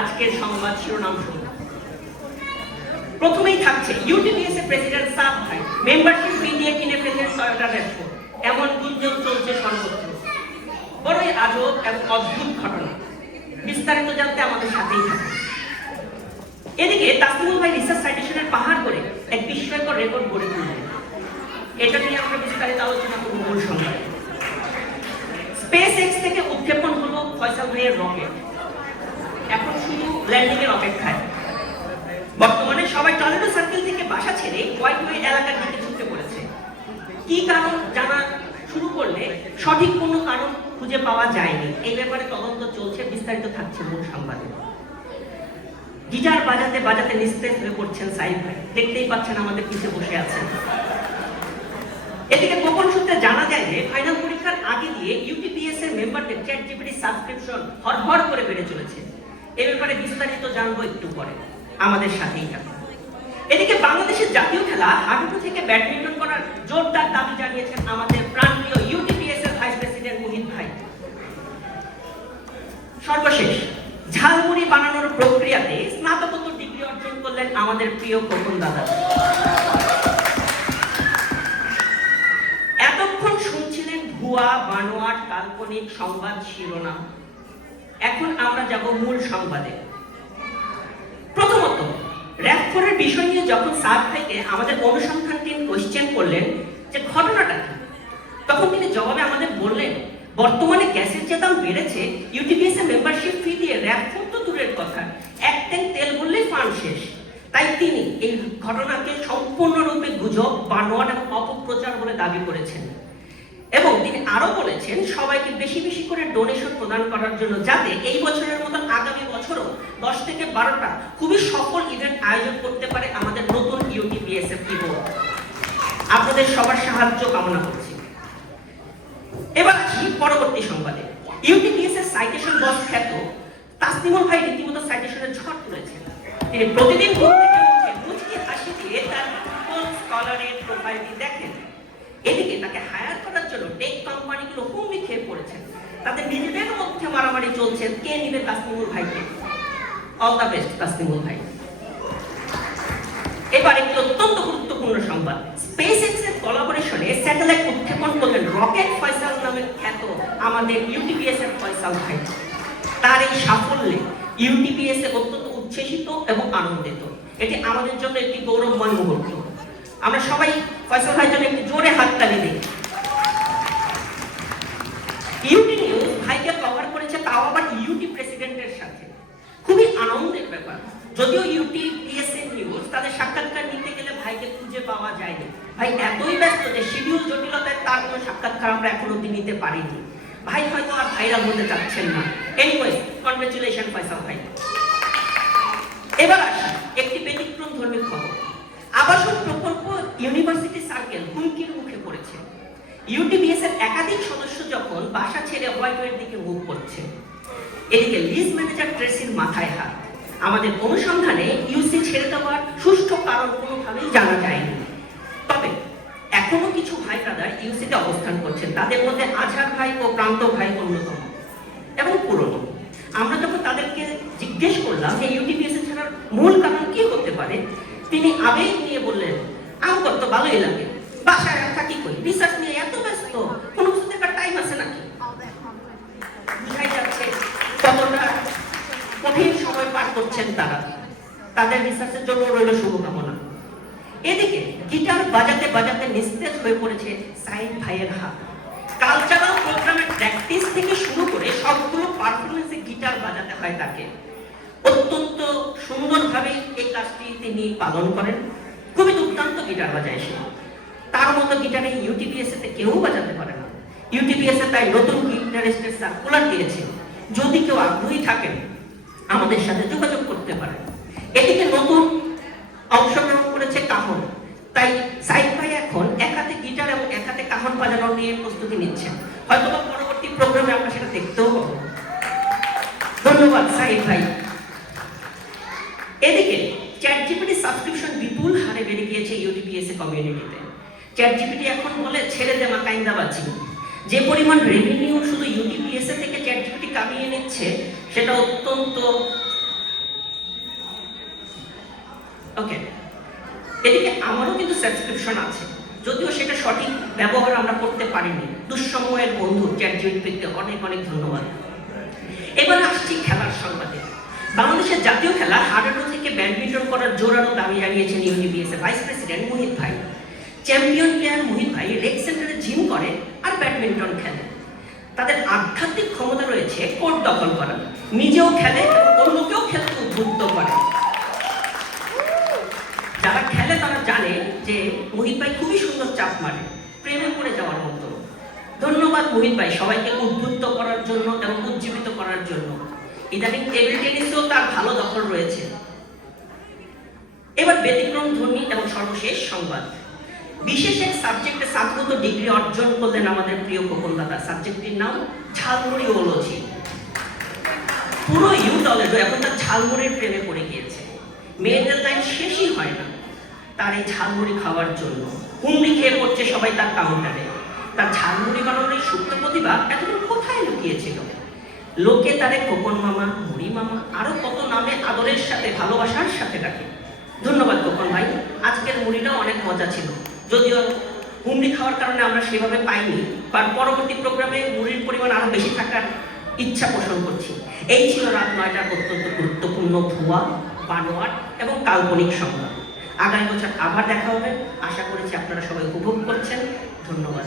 আজকের সংবাদ শিরোনাম শুনুন। প্রথমেই থাকছে ইউটিপিএস এর প্রেসিডেন্ট সাদ ভাই মেম্বারশিপ ফি দিয়ে কিনে ফেললেন টয়োটা রেভো, এমন গুঞ্জন চলছে সর্বত্র। বড়ই আজব এবং অদ্ভুত ঘটনা। বিস্তারিত জানতে আমাদের সাথেই থাকুন। এদিকে তাসলিমুল ভাই রিসার্চ সাইটেশনের পাহাড় করে এক বিস্ময়কর রেকর্ড গড়ে তুললেন। এটা নিয়ে আমরা বিস্তারিত আলোচনা করব মূল সংবাদে। স্পেস এক্স থেকে উৎক্ষেপণ হলো ফয়সাল ভাইয়ের রকেট, এখন শুধু ল্যান্ডিং এর অপেক্ষায়। বর্তমানে সবাই টর্নেডো সার্কেল থেকে বাসা ছেড়ে হোয়াইটওয়ে এলাকার দিকে ছুটে পড়েছে। কি কারণ জানা শুরু করলে সঠিক কোনো কারণ খুঁজে পাওয়া যায়নি। এই ব্যাপারে তদন্ত চলছে, বিস্তারিত থাকছে মূল সংবাদে। গিটার বাজাতে বাজাতে নিস্তেজ হয়ে পড়ছেন সাইদ ভাই, দেখতেই পাচ্ছেন আমাদের পিছে বসে আছেন। এদিকে গোপন সূত্রে জানা যায় যে ফাইনাল পরীক্ষার আগে দিয়ে ইউটিপিএস এর মেম্বারদের চ্যাটজিপিটি সাবস্ক্রিপশন হরহর করে বেড়ে চলেছে। এই ব্যাপারে বিস্তারিত জানবো একটু পরে, আমাদের সাথেই থাকুন। এদিকে বাংলাদেশের জাতীয় খেলা হাডুডু থেকে ব্যাডমিন্টন করার জোরদার দাবি জানিয়েছেন আমাদের প্রাণপ্রিয় ইউটিপিএস এর ভাইস প্রেসিডেন্ট মুহিত ভাই। সর্বশেষ ঝালমুড়ি বানানোর প্রক্রিয়াতে স্নাতকোত্তর ডিগ্রি অর্জন করলেন আমাদের প্রিয় খোকন দাদা। এতক্ষণ শুনছিলেন ভুয়া বানোয়াট কাল্পনিক সংবাদ শিরোনাম। এখন আমরা যাব মূল সংবাদে। প্রথমত, র্যাব-4 এর বিষয় নিয়ে যখন সাদ ভাইকে আমাদের অনুসন্ধান টিম কোশ্চেন করলেন যে ঘটনাটা কি, তখন তিনি জবাবে আমাদের বললেন, বর্তমানে গ্যাসের যে দাম বেড়েছে, ইউটিপিএস এর মেম্বারশিপ ফি দিয়ে র্যাব-4 তো দূরের কথা, এক ট্যাঙ্ক তেল ভরলেই ফান্ড শেষ। তাই তিনি এই ঘটনাকে সম্পূর্ণরূপে গুজব, বানোয়াট এবং অপপ্রচার বলে দাবি করেছেন। এবং তিনি আরো বলেছেন সবাইকে বেশি বেশি করে ডোনেশন প্রদান করার জন্য, যাতে এই বছরের মতন আগামী বছরও 10 থেকে 12টা খুবই সফল ইভেন্ট আয়োজন করতে পারে আমাদের নতুন ইউটিপিএস এর টিম। আপনাদের সবার সাহায্য কামনা করছি। এবার আসি পরবর্তী সংবাদে। ইউটিপিএস এর সাইটেশন বস খ্যাত তাসলিমুল ভাই রীতিমতো সাইটেশনের ঝড় তুলেছেন। তিনি প্রতিদিন ঘুম থেকে উঠে মুচকি হাসি দিয়ে তার স্কলারের প্রোফাইলটি দেখেন। এদিকে তাকে হায়ার করার জন্য টেক কোম্পানিগুলো হুমড়ি খেয়ে পড়েছেন। তাদের নিজেদের মধ্যে মারামারি চলছে, কে নিবে তাসলিমুল ভাইকে। অল দ্য বেস্ট তাসলিমুল ভাই। এবার একটি অত্যন্ত গুরুত্বপূর্ণ সংবাদ। স্পেস এক্স এর কোলাবোরেশনে স্যাটেলাইট উৎক্ষেপণ করলেন রকেট ফয়সাল নামে খ্যাত আমাদের ইউটিপিএস এর ফয়সাল ভাই। তার এই সাফল্যে ইউটিপিএস এ অত্যন্ত উচ্ছ্বসিত এবং আনন্দিত। এটি আমাদের জন্য একটি গৌরবময় মুহূর্ত। আমরা সবাই ফয়সাল ভাইয়ের জন্য একটু জোরে হাততালি দিই। ইউটি নিউজ ভাইকে কভার করেছে, তাও আবার ইউটি প্রেসিডেন্টের সাথে। খুবই আনন্দের ব্যাপার। যদিও ইউটিপিএস এর নিউজ তাদের সাক্ষাৎকার নিতে গেলে ভাইকে খুঁজে পাওয়া যায়নি। ভাই এতই ব্যস্ত যে শিডিউল জটিলতায় তার কোনো সাক্ষাৎকার আমরা এখনো অবধি নিতে পারিনি। ভাই হয়তো আর ভাইরাল হতে চাচ্ছেন না। এনিওয়ে, কনগ্রাচুলেশন ফয়সাল ভাই। এবার আসি একটি ব্যতিক্রম ধর্মী খবর। আবাসন প্রকল্প ইউনিভার্সিটি সার্কেল হুমকির মুখে পড়েছে। ইউটিপিএস এর একাধিক সদস্য যখন বাসা ছেড়ে হোয়াইটওয়ের দিকে মুভ করছে, এদিকে লিজ ম্যানেজার ট্রেসির মাথায় হাত। আমাদের অনুসন্ধানে ইউসি ছেড়ে দেওয়ার সুষ্ঠু কারণ কোনোভাবেই জানা যায়নি। তবে এখনো কিছু ভাই ব্রাদার ইউসিতে অবস্থান করছেন। তাদের মধ্যে আজহার ভাই ও প্রান্ত ভাই অন্যতম এবং পুরনো। আমরা যখন তাদেরকে জিজ্ঞেস করলাম যে ইউটিপিএস ছাড়ার মূল কারণ কি হতে পারে, তিনি আবেগ নিয়ে বললেন, আমার তো ভালোই লাগে, বাসায় থাকি কই, রিসার্চ নিয়ে এত ব্যস্ত, কোনো কিছু দেখার টাইম আছে নাকি। বুঝাই যাচ্ছে কতটা কঠিন সময় পার করছেন তারা। তাদের রিসার্চের জন্য রইল শুভকামনা। এদিকে গিটার বাজাতে বাজাতে নিস্তেজ হয়ে পড়েছে সাইদ ভাইয়ের হাত। কালচারাল প্রোগ্রামের প্র্যাকটিস থেকে শুরু করে সবগুলো পারফরমেন্সে গিটার বাজাতে হয় তাকে। অত্যন্ত সুন্দরভাবে এই কাজটি তিনি পালন করেন। খুবই দুর্দান্ত গিটার বাজায় সে। তার মতো গিটারে ইউটিপিএস এতে কেউ বাজাতে পারে না। ইউটিপিএস এ তাই নতুন গিটারিস্টের সার্কুলার দিয়েছে। যদি কেউ আগ্রহী থাকেন আমাদের সাথে যোগাযোগ করতে পারেন। এদিকে নতুন অংশগ্রহণ করেছে কাহন। তাই সাইদ ভাই এখন এক হাতে গিটার এবং এক হাতে কাহন বাজানো নিয়ে প্রস্তুতি নিচ্ছেন। হয়তো পরবর্তী প্রোগ্রামে আমরা সেটা দেখতেও পাবো। ধন্যবাদ সাইদ ভাই। এদিকে চ্যাটজিপিটি সাবস্ক্রিপশন বিপুল হারে বেড়ে গিয়েছে ইউটিপিএস কমিউনিটিতে। চ্যাটজিপিটি এখন বলে ছেড়ে দে মা কাইন্দাবাজি। যে পরিমাণ রেভিনিউ শুধু ইউটিপিএস থেকে চ্যাটজিপিটি কামিয়ে নিচ্ছে সেটা অত্যন্ত আমারও কিন্তু সাবস্ক্রিপশন আছে, যদিও সেটা সঠিক ব্যবহার আমরা করতে পারিনি। দুঃসময়ের বন্ধু চ্যাটজিপিটিকে অনেক অনেক ধন্যবাদ। এবার আসছি খেলার সংবাদে। বাংলাদেশের জাতীয় খেলা হাডাডু থেকে ব্যাডমিন্টন করার জোরালো দাবি জানিয়েছেন ইউটিপিএসের ভাইস প্রেসিডেন্ট মুহিত ভাই। চ্যাম্পিয়ন প্লেয়ার মুহিত ভাই রেক সেন্টারে জিম করে আর ব্যাডমিন্টন খেলে। তাদের আধ্যাত্মিক ক্ষমতা রয়েছে কোর্ট দখল করা, নিজেও খেলে অন্যকেও খেলতে উদ্বুদ্ধ করে। যারা খেলে তারা জানে যে মুহিত ভাই খুবই সুন্দর চাপ মারে, প্রেমে পড়ে যাওয়ার মতো। ধন্যবাদ মুহিত ভাই সবাইকে উদ্বুদ্ধ করার জন্য এবং উজ্জীবিত করার জন্য। ইদানিং টেবিল টেনিসেও তার ভালো দখল রয়েছে। এবার ব্যতিক্রম ধর্মী এবং সর্বশেষ সংবাদ। বিশেষ এক সাবজেক্টে স্নাতকোত্তর ডিগ্রি অর্জন করলেন আমাদের প্রিয় খোকন দাদা। সাবজেক্টটির নাম ঝালমুড়ি ওলজি। পুরো ইউ দলের এখন তার ঝালমুড়ির প্রেমে পড়ে গিয়েছে। মেয়েদের লাইন শেষই হয় না তার এই ঝালমুড়ি খাওয়ার জন্য। হুমড়ি খেয়ে পড়ছে সবাই তার কাউন্টারে। তার ঝালমুড়ি বানানোর সুপ্ত প্রতিভা এতদিন কোথায় লুকিয়েছিল? লোকে তারে খোকন মামা, মুড়ি মামা, আরো কত নামে আদরের সাথে ভালোবাসার সাথে ডাকে। ধন্যবাদ খোকন ভাই, আজকের মুড়িটাও অনেক মজা ছিল, যদিও হুমড়ি খাওয়ার কারণে আমরা সেভাবে পাইনি। বা পরবর্তী প্রোগ্রামে মুড়ির পরিমাণ আরো বেশি থাকার ইচ্ছা পোষণ করছি। এই ছিল রাত 9টার অত্যন্ত গুরুত্বপূর্ণ ভুয়া, বানোয়াট এবং কাল্পনিক সংবাদ। আগামী বছর আবার দেখা হবে, আশা করেছি আপনারা সবাই উপভোগ করছেন। ধন্যবাদ।